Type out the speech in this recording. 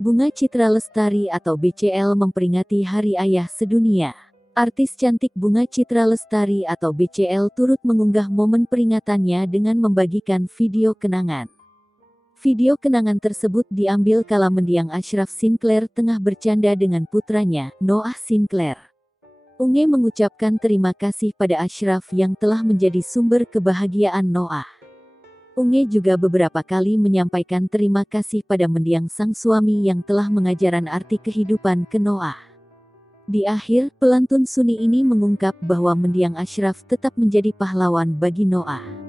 Bunga Citra Lestari atau BCL memperingati Hari Ayah Sedunia. Artis cantik Bunga Citra Lestari atau BCL turut mengunggah momen peringatannya dengan membagikan video kenangan. Video kenangan tersebut diambil kala mendiang Ashraf Sinclair tengah bercanda dengan putranya, Noah Sinclair. Unge mengucapkan terima kasih pada Ashraf yang telah menjadi sumber kebahagiaan Noah. Unge juga beberapa kali menyampaikan terima kasih pada mendiang sang suami yang telah mengajaran arti kehidupan ke Noah. Di akhir, pelantun Suni ini mengungkap bahwa mendiang Ashraf tetap menjadi pahlawan bagi Noah.